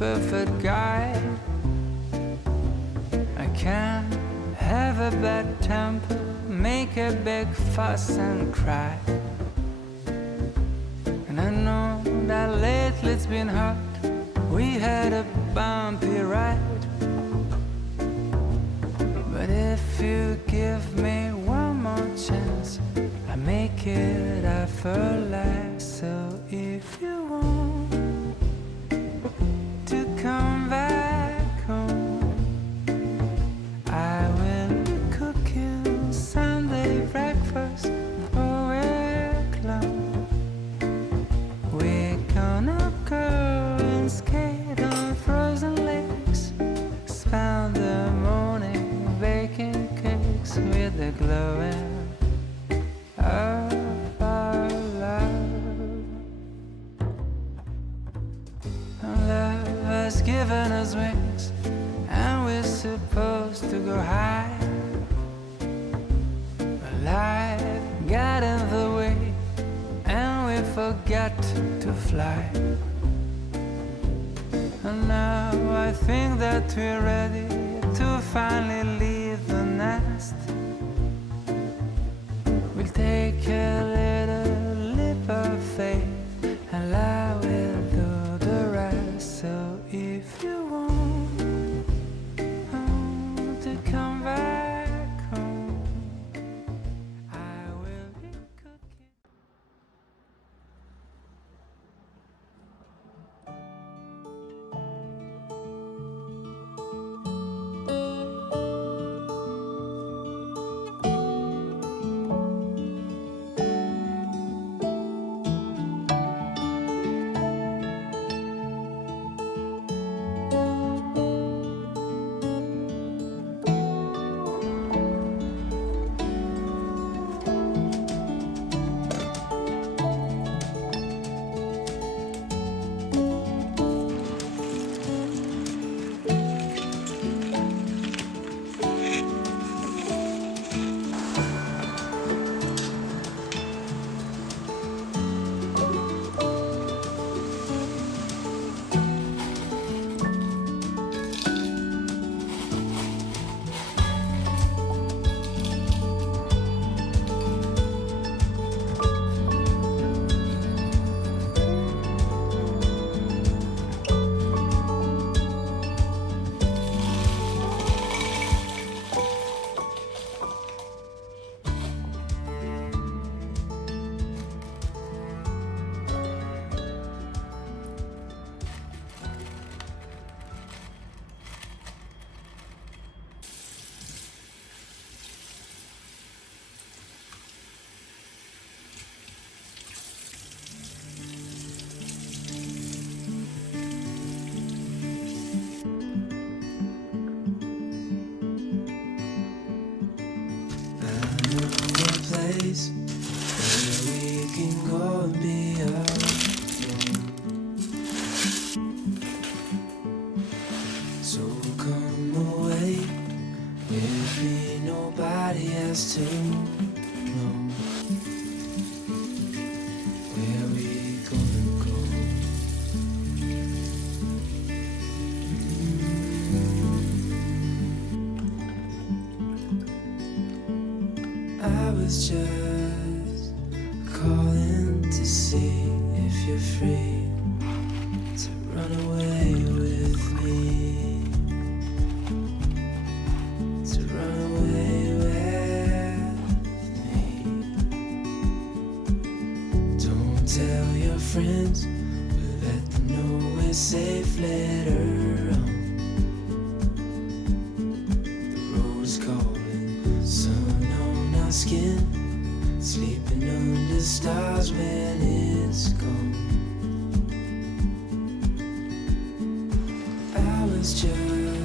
perfect guy. I can have a bad temper, make a big fuss and cry. And I know that lately it's been hard. We had a bumpy ride. But if you give me one more chance, I make it effortless. So if you want to come back home, I will cook you Sunday breakfast for week long. We're gonna go and skate on frozen lakes, spend the morning baking cakes with the glowing of our love. Love has given us wings, and we're supposed to go high. But life got in the way, and we forgot to fly. And now I think that we're ready to finally leave the nest. We'll take a little leap of faith, and I will do the rest. place where we can go and be alone. So come away with me, nobody has to know where we gonna go. I was just calling to see if you're free to run away with me, to run away with me. Don't tell your friends, but let them know we're safe later on. The road's calling, sun on our skin, sleeping under stars when it's gone. I was just